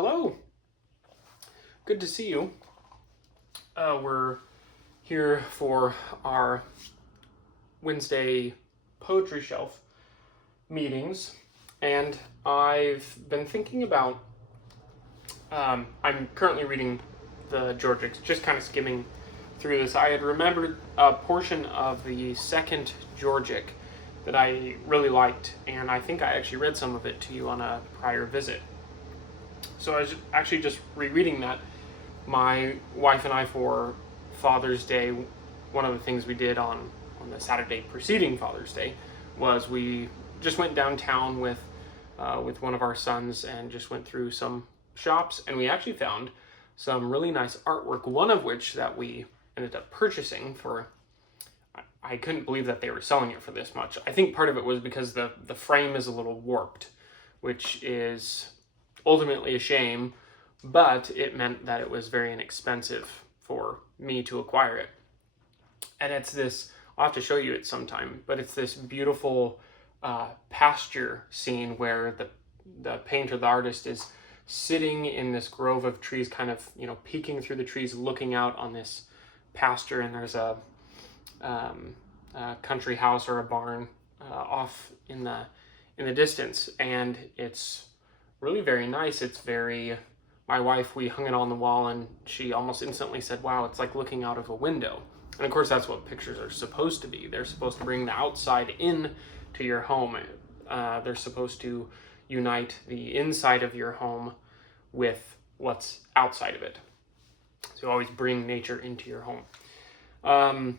Hello. Good to see you. We're here for our Wednesday poetry shelf meetings, and I've been thinking about, I'm currently reading the Georgics, just kind of skimming through this. I had remembered a portion of the second Georgic that I really liked, and I think I actually read some of it to you on a prior visit. So I was actually just rereading that. My wife and I, for Father's Day, one of the things we did on the Saturday preceding Father's Day was we just went downtown with one of our sons and just went through some shops, and we actually found some really nice artwork, one of which that we ended up purchasing for, I couldn't believe that they were selling it for this much. I think part of it was because the frame is a little warped, which is ultimately a shame, but it meant that it was very inexpensive for me to acquire it. And it's this, I'll have to show you it sometime, but it's this beautiful pasture scene where the painter, the artist, is sitting in this grove of trees, kind of, peeking through the trees, looking out on this pasture, and there's a country house or a barn off in the distance, and it's really very nice. It's very, my wife, we hung it on the wall, and she almost instantly said, wow, it's like looking out of a window. And of course, that's what pictures are supposed to be. They're supposed to bring the outside in to your home. They're supposed to unite the inside of your home with what's outside of it. So always bring nature into your home. And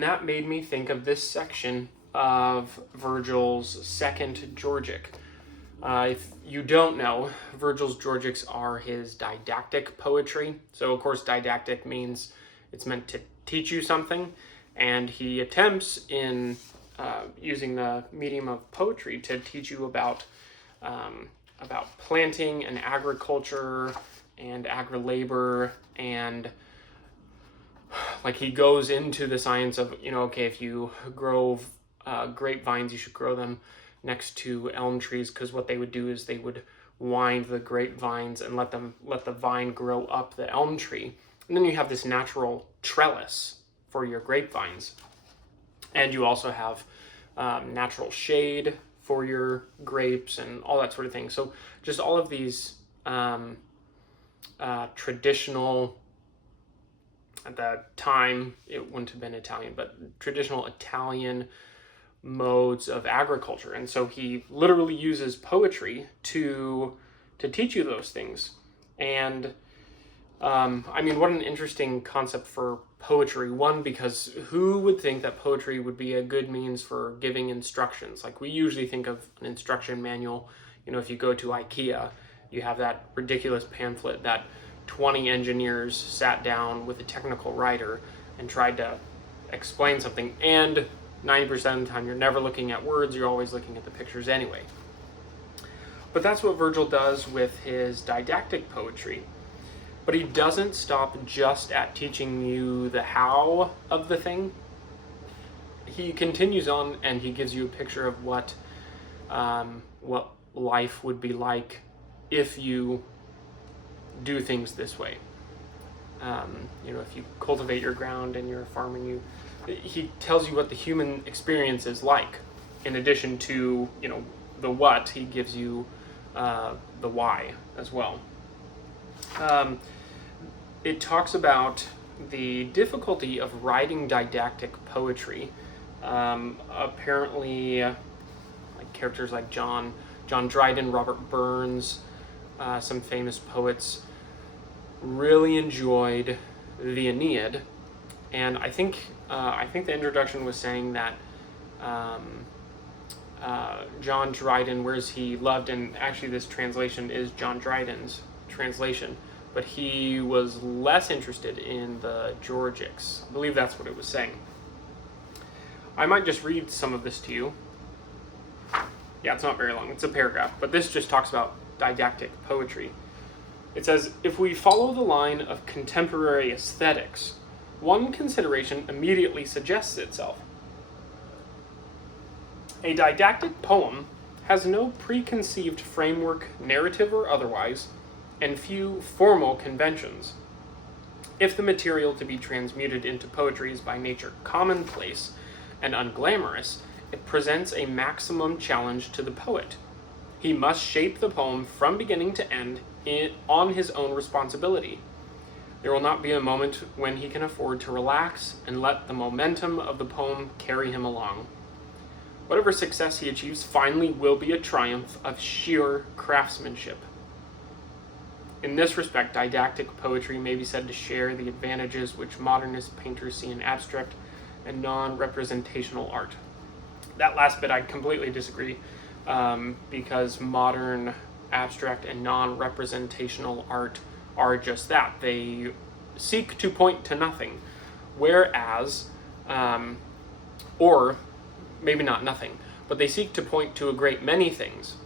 that made me think of this section of Virgil's second Georgic. If you don't know, Virgil's Georgics are his didactic poetry. So, of course, didactic means it's meant to teach you something, and he attempts in using the medium of poetry to teach you about planting and agriculture and agri-labor, and like he goes into the science of, okay, if you grow grapevines, you should grow them next to elm trees, because what they would do is they would wind the grapevines and let the vine grow up the elm tree, and then you have this natural trellis for your grapevines, and you also have natural shade for your grapes and all that sort of thing. So just all of these traditional, at the time it wouldn't have been Italian, but traditional Italian modes of agriculture. And so he literally uses poetry to teach you those things. And what an interesting concept for poetry. One, because who would think that poetry would be a good means for giving instructions? Like, we usually think of an instruction manual. If you go to IKEA, you have that ridiculous pamphlet that 20 engineers sat down with a technical writer and tried to explain something, and 90% of the time you're never looking at words, you're always looking at the pictures anyway. But that's what Virgil does with his didactic poetry. But he doesn't stop just at teaching you the how of the thing. He continues on, and he gives you a picture of what life would be like if you do things this way. If you cultivate your ground and you're farming, he tells you what the human experience is like. In addition to, the what, he gives you the why as well. It talks about the difficulty of writing didactic poetry. Apparently, like characters like John Dryden, Robert Burns, some famous poets really enjoyed the Aeneid, and I think the introduction was saying that John Dryden, whereas he loved, and actually this translation is John Dryden's translation, but he was less interested in the Georgics. I believe that's what it was saying. I might just read some of this to you. Yeah, it's not very long. It's a paragraph, but this just talks about didactic poetry. It says, if we follow the line of contemporary aesthetics, one consideration immediately suggests itself. A didactic poem has no preconceived framework, narrative or otherwise, and few formal conventions. If the material to be transmuted into poetry is by nature commonplace and unglamorous, it presents a maximum challenge to the poet. He must shape the poem from beginning to end on his own responsibility. There will not be a moment when he can afford to relax and let the momentum of the poem carry him along. Whatever success he achieves finally will be a triumph of sheer craftsmanship. In this respect, didactic poetry may be said to share the advantages which modernist painters see in abstract and non-representational art. That last bit I completely disagree, because modern abstract and non-representational art are just that. They seek to point to nothing, whereas, or maybe not nothing, but they seek to point to a great many things.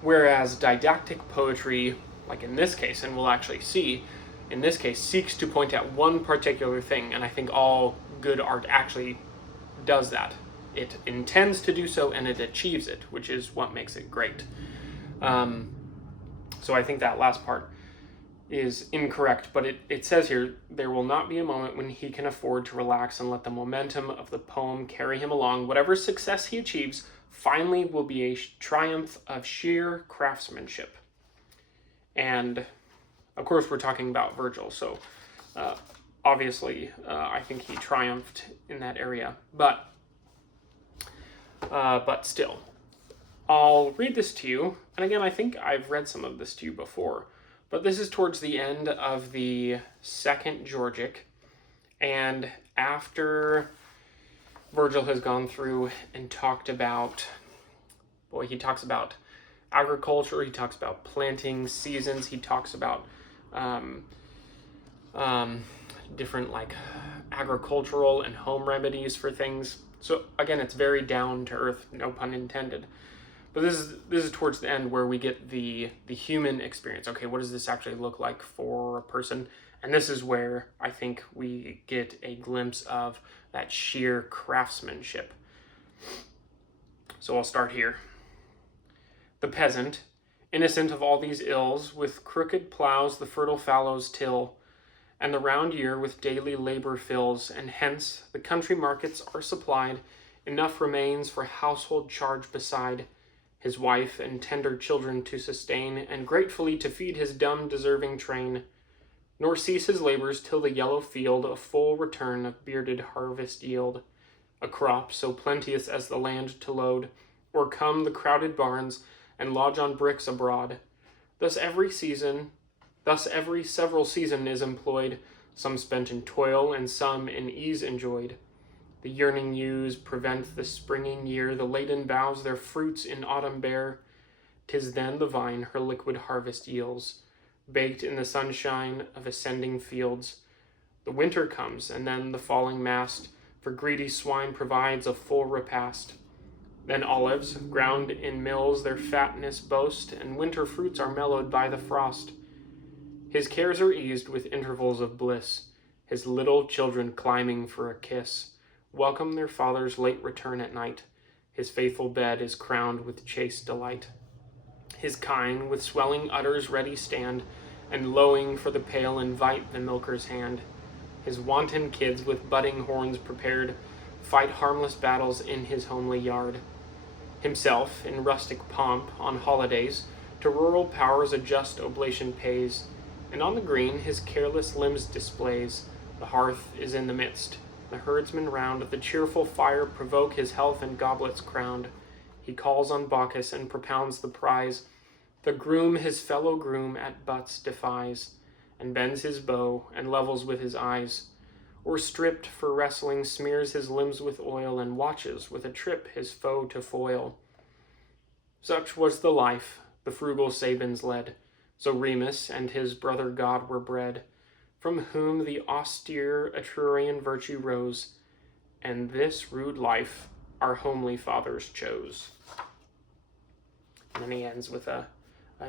Whereas didactic poetry, like in this case, and we'll actually see, in this case, seeks to point at one particular thing, and I think all good art actually does that. It intends to do so, and it achieves it, which is what makes it great. So I think that last part is incorrect, but it says here, there will not be a moment when he can afford to relax and let the momentum of the poem carry him along. Whatever success he achieves finally will be a triumph of sheer craftsmanship. And of course we're talking about Virgil, so obviously I think he triumphed in that area, but still. I'll read this to you, and again, I think I've read some of this to you before, but this is towards the end of the second Georgic, and after Virgil has gone through and talked about, he talks about agriculture, he talks about planting seasons, he talks about different like agricultural and home remedies for things. So again, it's very down to earth, no pun intended. But this is towards the end where we get the human experience. Okay, what does this actually look like for a person? And this is where I think we get a glimpse of that sheer craftsmanship. So I'll start here. The peasant, innocent of all these ills, with crooked plows the fertile fallows till, and the round year with daily labor fills, and hence the country markets are supplied, enough remains for household charge beside, his wife and tender children to sustain, and gratefully to feed his dumb deserving train, nor cease his labors till the yellow field a full return of bearded harvest yield, a crop so plenteous as the land to load, or come the crowded barns, and lodge on bricks abroad. Thus every several season is employed, some spent in toil, and some in ease enjoyed. The yearning ewes prevent the springing year, the laden boughs their fruits in autumn bear. 'Tis then the vine her liquid harvest yields, baked in the sunshine of ascending fields. The winter comes, and then the falling mast for greedy swine provides a full repast. Then olives, ground in mills, their fatness boast, and winter fruits are mellowed by the frost. His cares are eased with intervals of bliss, his little children climbing for a kiss welcome their father's late return at night. His faithful bed is crowned with chaste delight. His kine with swelling udders ready stand, and lowing for the pail invite the milker's hand. His wanton kids with budding horns prepared fight harmless battles in his homely yard. Himself, in rustic pomp, on holidays, to rural powers a just oblation pays, and on the green his careless limbs displays. The hearth is in the midst. The herdsmen round the cheerful fire provoke his health and goblets crowned. He calls on Bacchus and propounds the prize. The groom his fellow groom at butts defies, and bends his bow and levels with his eyes. Or stripped for wrestling smears his limbs with oil, and watches with a trip his foe to foil. Such was the life the frugal Sabines led. So Remus and his brother god were bred, from whom the austere Etrurian virtue rose, and this rude life our homely fathers chose. And then he ends with a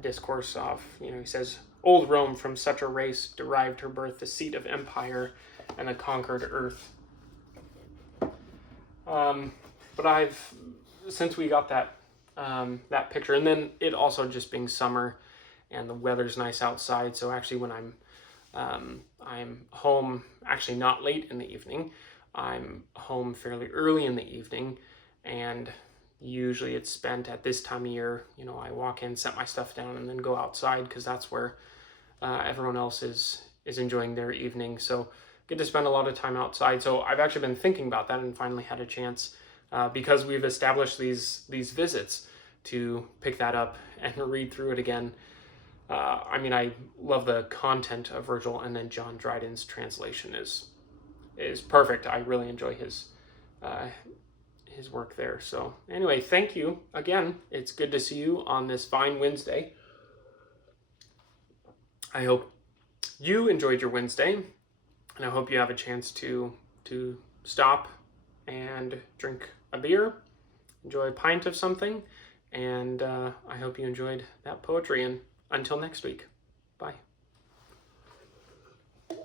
discourse of, he says, old Rome from such a race derived her birth, the seat of empire and the conquered earth. But I've since we got that that picture, and then it also just being summer and the weather's nice outside. So actually, when I'm home, actually not late in the evening, I'm home fairly early in the evening, and usually it's spent at this time of year. You know, I walk in, set my stuff down, and then go outside because that's where everyone else is enjoying their evening. So get to spend a lot of time outside. So I've actually been thinking about that and finally had a chance because we've established these visits to pick that up and read through it again. I mean, I love the content of Virgil, and then John Dryden's translation is perfect. I really enjoy his work there. So anyway, thank you again. It's good to see you on this fine Wednesday. I hope you enjoyed your Wednesday, and I hope you have a chance to stop and drink a beer, enjoy a pint of something, and I hope you enjoyed that poetry. And until next week, bye.